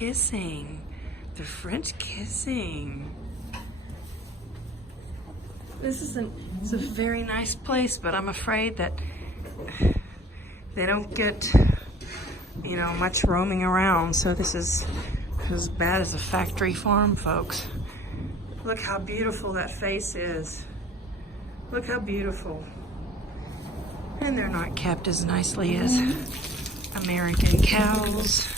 kissing. They're French kissing. It's a very nice place, but I'm afraid that they don't get, you know, much roaming around. So this is as bad as a factory farm, folks. Look how beautiful that face is. Look how beautiful. And they're not kept as nicely as American cows.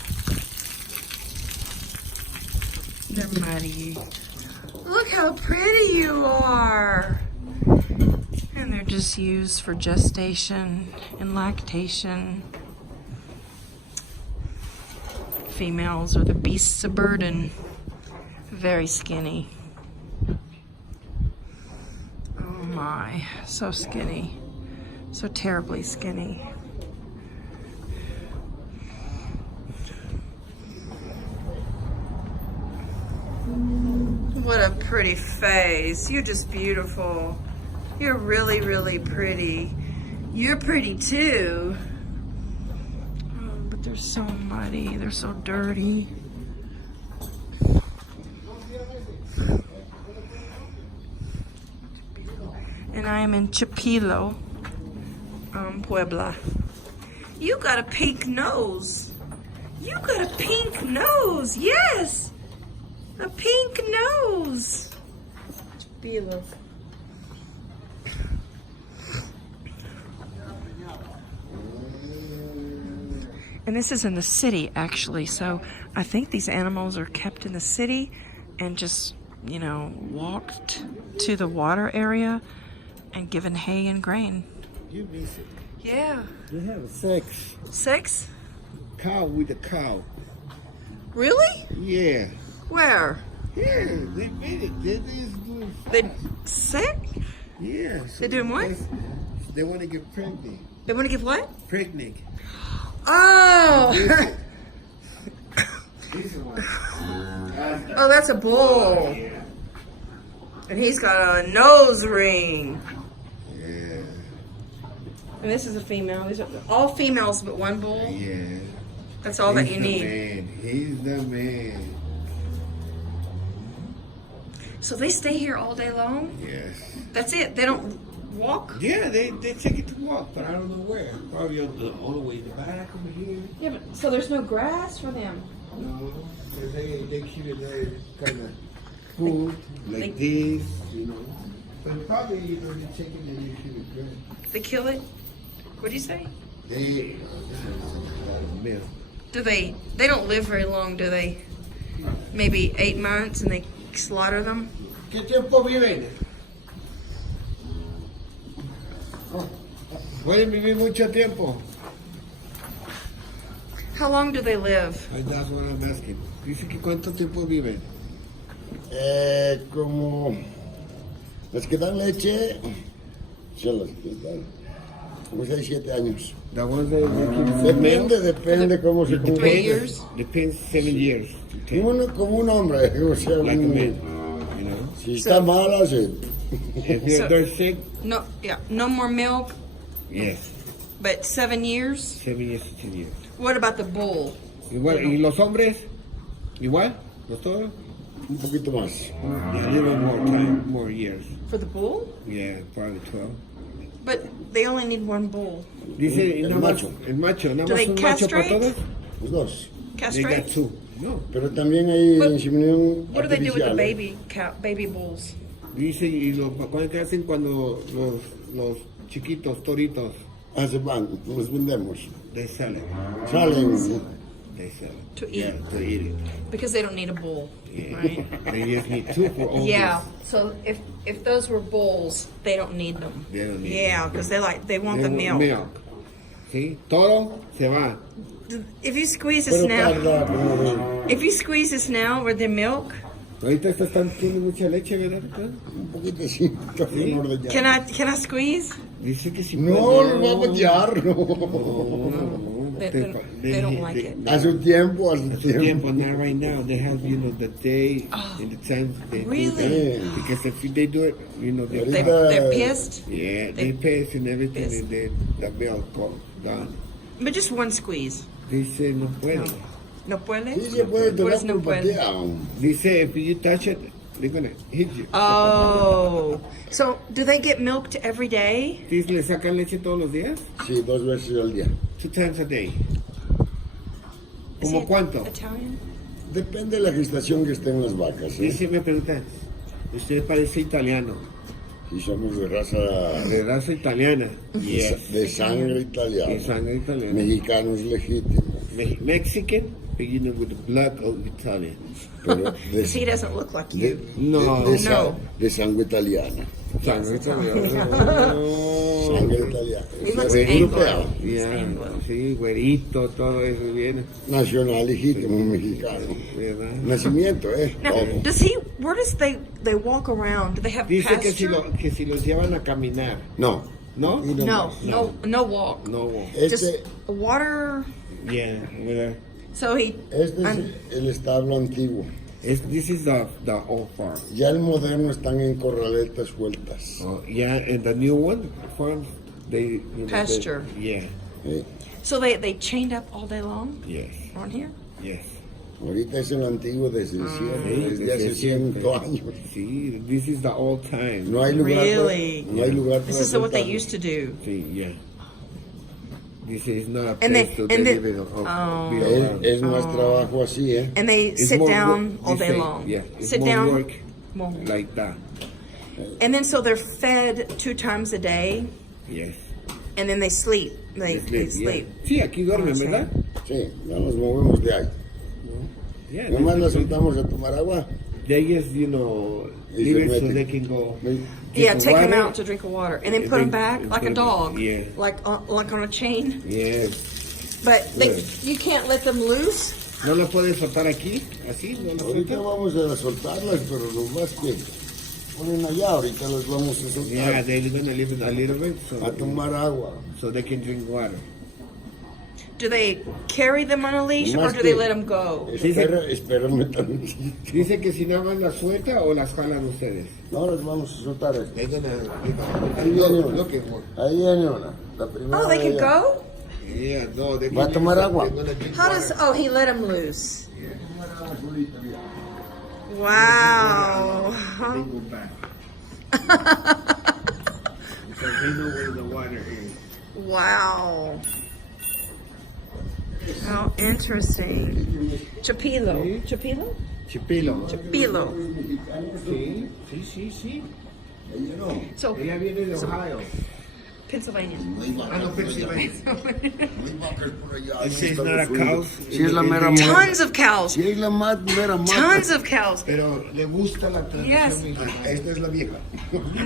They're muddy. Look how pretty you are. And they're just used for gestation and lactation. Females are the beasts of burden. Very skinny. Oh my, so skinny. So terribly skinny. What a pretty face. You're just beautiful. You're really, really pretty. You're pretty too. Oh, but they're so muddy. They're so dirty. And I am in Chipilo, Puebla. You got a pink nose. You got a pink nose. Yes. A pink nose. Chipilo. And this is in the city, actually. So I think these animals are kept in the city and just, you know, walked to the water area and given hay and grain. You miss it. Yeah. You have sex. Sex? Cow with a cow. Really? Yeah. Where? Yeah, they made it. They just doing. They sick? Yeah. So They're doing what? They want to get pregnant. They want to give what? Pregnant. Oh! This one. Oh, that's a bull. And he's got a nose ring. Yeah. And this is a female. These are all females but one bull. Yeah. That's all that you He's need. the man. He's the man. So they stay here all day long? Yes. That's it? They don't walk? Yeah, they take it to walk, but I don't know where. Probably all the way in the back over here. Yeah, but so there's no grass for them? No, they keep it there kind of food, like this, you know. But probably, you know, they take it and they keep it good. They kill it? What do you say? They milk. Do they don't live very long, do they? Maybe 8 months and they slaughter them? ¿Qué tiempo viven? Pueden vivir mucho tiempo. How long do they live? That's what I'm asking. Dice que cuánto tiempo viven. Como las que dan leche, son las que dan, como 6, 7 años. The ones that keep milk? Depende cómo se Depends. 3 years? Depends 7 years. Como un hombre, o sea, Like a man, you know. si está mala, se... If they're sick, No, yeah, no more milk, yes. but 7 years? 7 years to 10 years. What about the bull? Igual, ¿y los hombres? Igual, los todos? Un poquito más. Yeah, a little more time, more years. For the bull? Yeah, probably 12. But they only need one bull. Dice, El nada más, macho. el macho, nada Do más they un macho para castrate? todos. Los dos. They Castrate? got 2. No. Pero también hay What- inseminación What do they do with the artificial. baby bulls? Dice, y lo que hacen cuando los chiquitos, toritos, Ah, se van, los vendemos. they sell it. Salen. They sell it. To eat. Yeah, to eat it. Because they don't need a bull, Yeah. right? They just need 2 for all Yeah. this. So if those were bulls, they don't need them. They don't need Yeah, because they want the They want milk. ¿Sí? Todo se va. If you squeeze this Pero now, tarda como if you squeeze this now with the milk, Ahorita tiene mucha leche, ¿verdad? un poquito así, casi en orden ya. can I squeeze? Dice que si No, lo va a patear, no. They don't like it. A su tiempo, a su At the tiempo. tempo, not right now. They have, you know, the day and the time they do Really? that. Because if they do it, you know, They're pissed. yeah, they pace and everything, Pissed. and then the milk gone. But just one squeeze. Dice no puede. No puede? Sí se puede Pues tomar no por puede. pateado. Dice, if you touch it, they're gonna hit you. Oh. So, do they get milked every day? ¿Sí le sacan leche todos los días? Sí, 2 veces al día. 2 times a day. Is ¿Cómo he cuánto? Italian? Depende de la gestación que estén las vacas. ¿eh? Dice, me preguntan, usted parece italiano, Y somos de raza, de raza italiana. Yes. de sangre italiana. De sangre italiana. Mexicanos legítimos. Mexican, beginning with the blood of Italian. Pero de, Because he doesn't look like de, you. No, de, no. de sangre italiana. Sangre italiana. Sangre italiana. He looks Europea. Anglo. He's Ya, Anglo. sí, güerito, todo eso viene, Nacional legítimo mexicano. ¿verdad? Nacimiento, Now, Todo. does he? Where does they walk around? Do they have Dice que pasture? que si los llevan a caminar, No. ¿no? Y No walk. No, Just Este, water. yeah, ¿verdad? So he. este es el establo antiguo. This is the old farm. Ya el moderno están en corraletas sueltas. Yeah, and the new one, farm, they... Pasture. Yeah, ¿sí? So they chained up all day long yes, on here. yes. Ahorita es el antiguo desde siempre, desde hace 100 años. Sí, this is the old time. No hay lugar Really? no hay lugar This para is what they soltarlo. used to do. Sí, yeah. This is not a And place they- to and they- live in. Oh. Be around. Es más trabajo así, ¿eh? And they It's sit more down work, all they day say, long. Yeah, it's Sit more down. work More. like that. And then so they're fed 2 times a day, Yes. and then they sleep. They Yeah. sleep. Sí, aquí duermen, Oh, sí. ¿verdad? Sí, ya nos movemos de ahí. Yeah. Nomás la soltamos a tomar agua. They just, leave it so they can go. Yeah, get take them water. out to drink of water, and then And put them then- back like a put 'em back. dog, Yeah. like on a chain. Yes. But Good. you can't let them loose. ¿No la puedes soltar aquí? ¿Así? ¿No la Ahorita sueltas? vamos a soltarlas, pero lo más que ponen allá, ahorita las vamos a soltar. Yeah, they're gonna live in a little bit A tomar agua. so they can drink water. Do they carry them on a leash, or Más do they que- let them go? Espérame tantito. Dice que si nada más la suelta o las jalan ustedes. No, las vamos a soltar. They're gonna, Ahí viene una. look at one. Ahí viene una. La primera Oh, they can de ella. go. Yeah, no, they Va a can tomar use- agua. they're gonna drink How does? water. Oh, he let them loose. Yeah. Tomar agua solita, mira. Wow. They go back. Because they know where the water is. Wow. How interesting. Chipilo. Chipilo? Chipilo. Chipilo. Sí, sí, sí, sí. Ella no. So, Ella viene de Ohio. Pennsylvania. No hay vacas Ah, no, por allá. Pennsylvania. No hay vacas por allá. This no is estamos not a sueltos. cow. Sí es la mera mata. Tons of cows. Sí es la mera mata. Tons of cows. Pero le gusta la Yes. tradición mexicana. Esta es la vieja.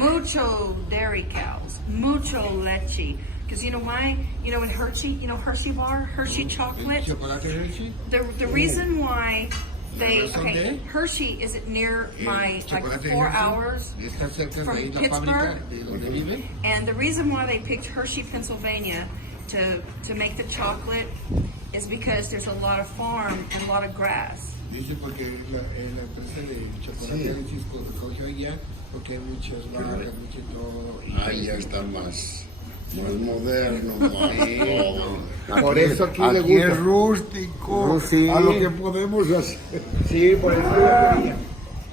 Mucho dairy cows. Mucho leche. Because you know why? You know in Hershey, Hershey bar, Hershey chocolate. Chocolate Hershey. The reason why they Sunday? Hershey is it near my like Chocolate 4 Hershey. hours, Está cerca from de ahí la Pittsburgh. fábrica de donde viven. and the reason why they picked Hershey, Pennsylvania, to make the chocolate is because there's a lot of farm and a lot of grass. Dice porque la empresa de chocolate Sí. Hershey cogió allá porque hay muchas vacas, mucho todo. y- Ahí ya está más moderno, más todo. Por eso aquí le aquí gusta. es rústico, Sí. a lo que podemos hacer. Sí, por eso ella quería.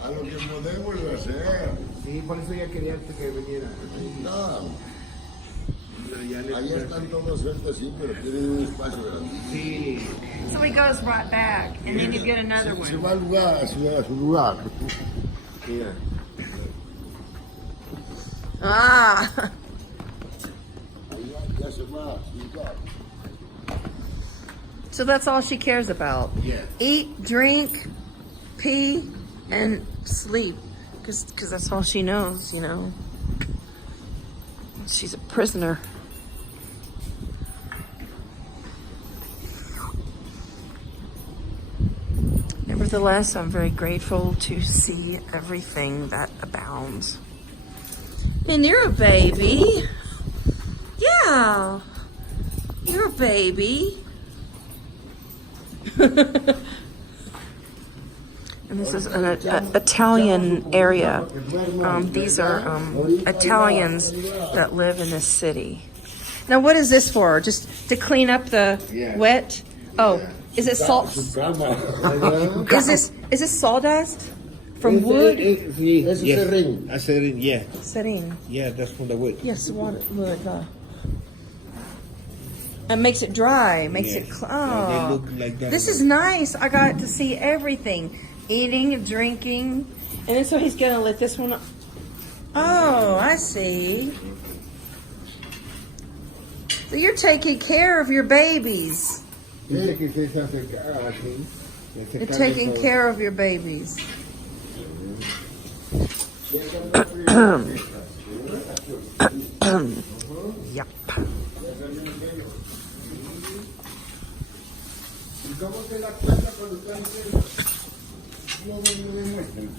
A lo que podemos hacer. Sí, por eso ella quería que viniera. No, Ya le- allá están todos sueltos, sí, pero tienen un espacio grande. Sí. So he goes right back, and then you get another Se one. va al lugar, a su lugar. Mira. Ah, Ahí ya se va a su lugar. so that's all she cares about. Yeah. Eat, drink, pee, and sleep. Because that's all she knows, She's a prisoner. Nevertheless, I'm very grateful to see everything that abounds. And you're a baby. Yeah. You're a baby. And this is an Italian area. These are Italians that live in this city. Now, what is this for? Just to clean up the Yeah. wet? Oh, Is it salt? Su cama. Is this sawdust from wood? Sí, Eso es yes. serrín. A serrín, yeah. Serene. Yeah, that's from the wood. Yes, wood. And makes it dry. Makes it. Yes. Oh, They look like that. this is nice. I got to see everything, eating, drinking, and then so he's gonna let this one. Oh, I see. So you're taking care of your babies. Dice que se hace así. You're taking care of your babies. Yep. ¿Cómo te das cuenta cuando están no me muestran?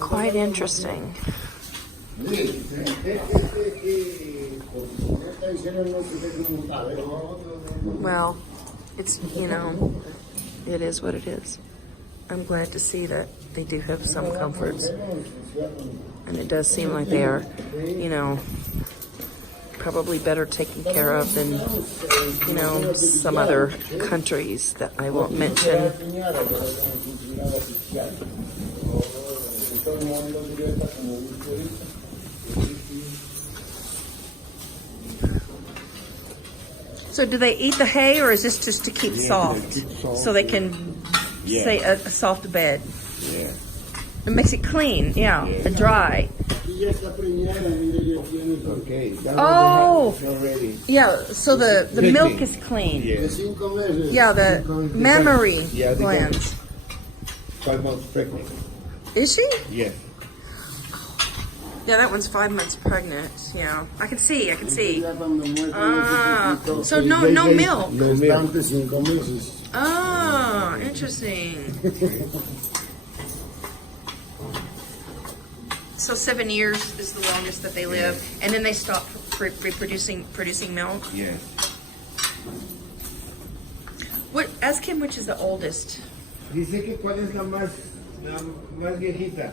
Quite interesting. Well, it's, you know, it is what it is. I'm glad to see that they do have some comforts. And it does seem like they are, you know, probably better taken care of than, you know, some other countries that I won't mention. So do they eat the hay, or is this just to keep soft? So they can say a soft bed. Yeah. It makes it clean, yeah, dry. Okay. That Oh. one they have already. Yeah, so the Picnic. milk is clean. Yeah. Yeah, the mammary Yeah, they glands. 5 months pregnant. Is she? Yes. Yeah, that one's 5 months pregnant. Yeah, I can see. So no milk. No milk. Oh, interesting. So 7 years is the longest that they live, and then they stop producing milk. Yeah. Ask him which is the oldest. Dice que cuál es la más viejita.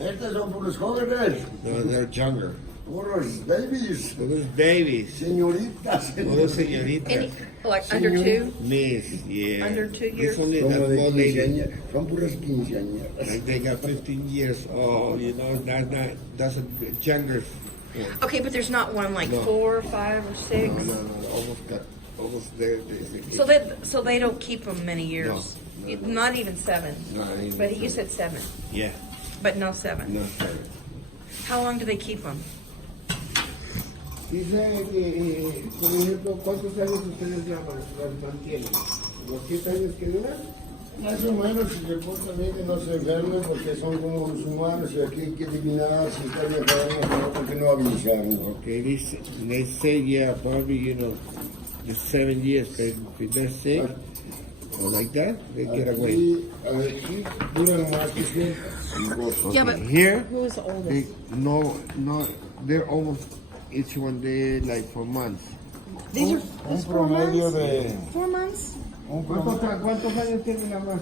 Estos son puros jóvenes, No, they're younger. puros babies, Those babies. señoritas. Those señoritas. Like under 2? Miss, yeah. Under 2 years? This only Como that de old lady. quinceañeras, son puras quinceañeras. Like they got 15 years old, you know, that's a younger. Yeah. Okay, but there's not one like No. 4 or 5 or 6. No, almost there. So they don't keep them many years. No. Not even 7. No, not even But you 7. said 7, Yeah, but no 7. no, sorry. How long do they keep them? Dice que, por ejemplo, ¿cuántos años ustedes las mantienen? ¿Los 7 años que duran? Más o menos, si se porta bien que no se enfermen, porque son como los humanos y aquí hay que eliminar si están enfermos, porque no avisaron. Okay, they say, yeah, probably, you know, the 7 years, but if they're sick, or like that, they get away. Aquí duran más que siempre. Yeah, but Here, who is the they, oldest? they're almost, each one day, like for months. These are Un this 4 promedio months? de... 4 months? ¿Cuántos años tiene la más?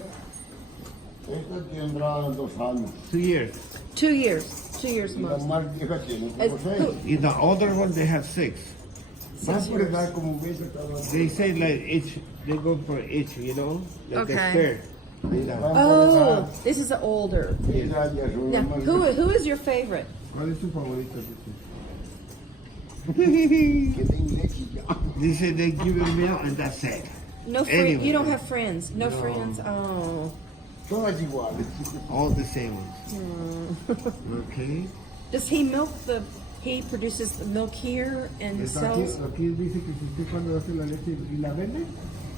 Esta tendrá 2 años. 2 years. 2 years. 2 years Y la most. más vieja tiene como It's 6. who- In the older one, they have 6. Más 6 por years. edad como 20 cada They say like each, they go for each, you know, like Okay. they're fair. You know. Oh, this is the older. Ya son Now, más who is your favorite? ¿Cuál es tu favorito? que tienen leche ya. Dice they give you milk and that's it. No friend. Anyway. You don't have friends. No friends. Oh. Todas iguales. All the same ones. Okay. Does he milk the? He produces the milk here and sells. Aquí dice que si usted cuando hace la leche y la vende.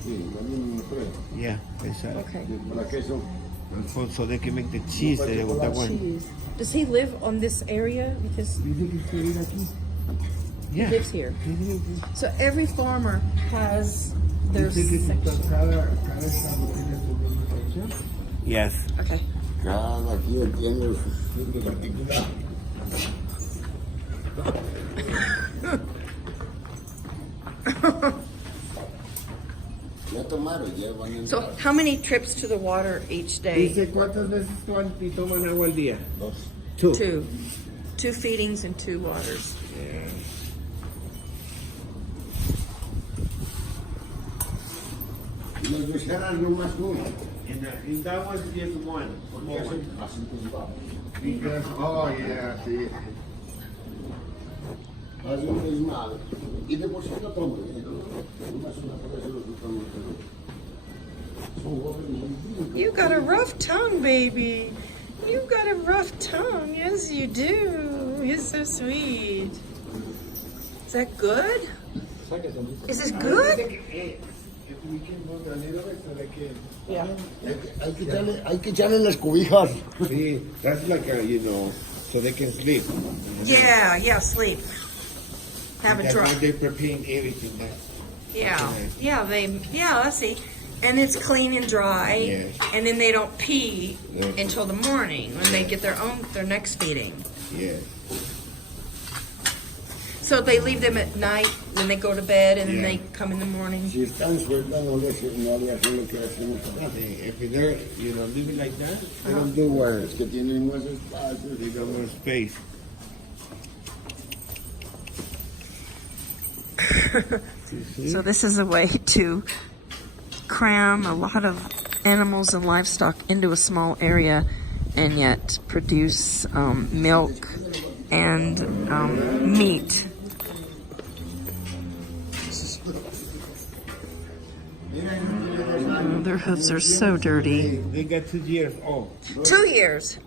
Sí, la misma prueba. Yeah, exactly. Okay. Para queso. So they can make the cheese with that one. Jeez. Does he live on this area? Because Dice que usted vive aquí. he Yeah. lives here. So every farmer has their Dice que section. cada estado tiene su misma sección. Yes. Okay. Cada quien tiene su sitio particular. Ya tomaron, ya van a So how many trips to the water each day? Dice cuántas veces toman agua al día. 2. 2. 2 feedings and 2 waters. Los dejaran nomás uno. And that was just one. Porque hacen tus babos. Because, oh yeah, sí. Hacen un desmadre. Y de por sí no toman. Nomás una cabeza los toman. Son jóvenes. You got a rough tongue, baby. You got a rough tongue. Yes, you do. You're so sweet. Is that good? Is this good? Yeah. Hay que echarle las cobijas. See, that's like a, you know, so they can sleep. Yeah, yeah, sleep. Have a That's why drop. they're preparing everything. Yeah, I see. And it's clean and dry. Yes. And then they don't pee Yeah. until the morning when they get their next feeding. Yeah. So they leave them at night when they go to bed, and then Yeah. they come in the morning. Si están sueltas, no le hacen lo que hacemos acá. If they're, you know, living like that, They don't do worse, que tienen más espacio. they got more space. So this is a way to cram a lot of animals and livestock into a small area and yet produce milk and meat. Oh, their hooves are so dirty. They got 2 years old. 2 years.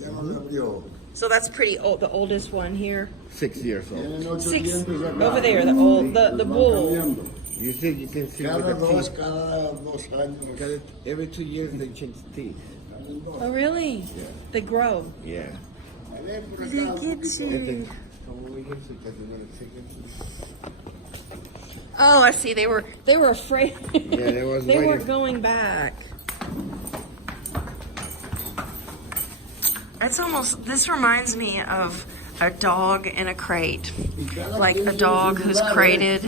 Ya no la abrió. So that's pretty old. The oldest one here. 6 years old. Tienen 8 6 dientes acá. over there. The Van bull. cambiando. You think you can see with Cada the dos, teeth. cada 2 años. Every 2 years they change teeth. Oh really? Yeah. They grow. Yeah. Ven por They acá. get you. Yeah, Oh, I see. They were afraid. they was They waiting. weren't going back. It's almost. This reminds me of a dog in a crate, like a dog who's crated,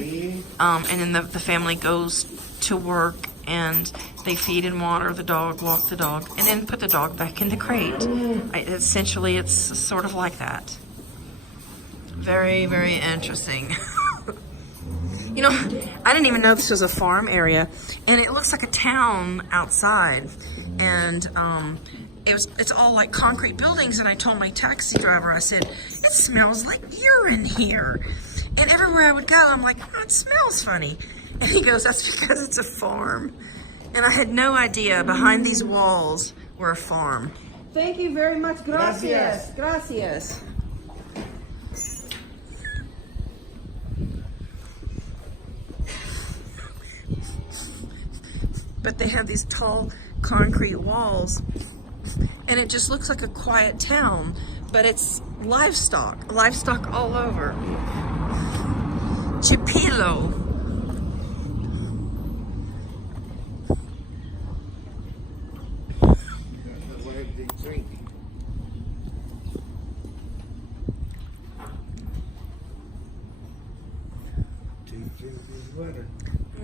and then the family goes to work and they feed and water the dog, walk the dog, and then put the dog back in the crate. Essentially, it's sort of like that. Very, very interesting. You know, I didn't even know this was a farm area, and it looks like a town outside, and it's all like concrete buildings. And I told my taxi driver, I said, it smells like urine here. And everywhere I would go, I'm like, oh, it smells funny. And he goes, that's because it's a farm. And I had no idea behind these walls were a farm. Thank you very much. Gracias. Gracias. But they have these tall concrete walls, and it just looks like a quiet town, but it's livestock all over. Chipilo.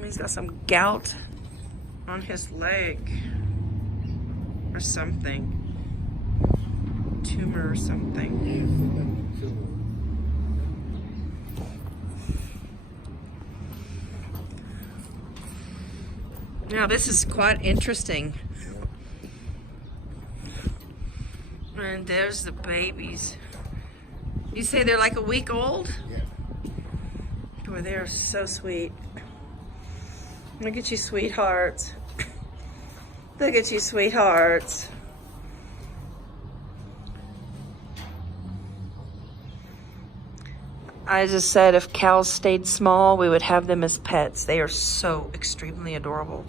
He's got some gout on his leg or something, tumor or something. Now this is quite interesting. And there's the babies. You say they're like a week old? Yeah. Boy, they are so sweet. Look at you, sweethearts. Look at you, sweethearts. I just said if cows stayed small, we would have them as pets. They are so extremely adorable.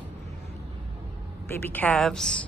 Baby calves.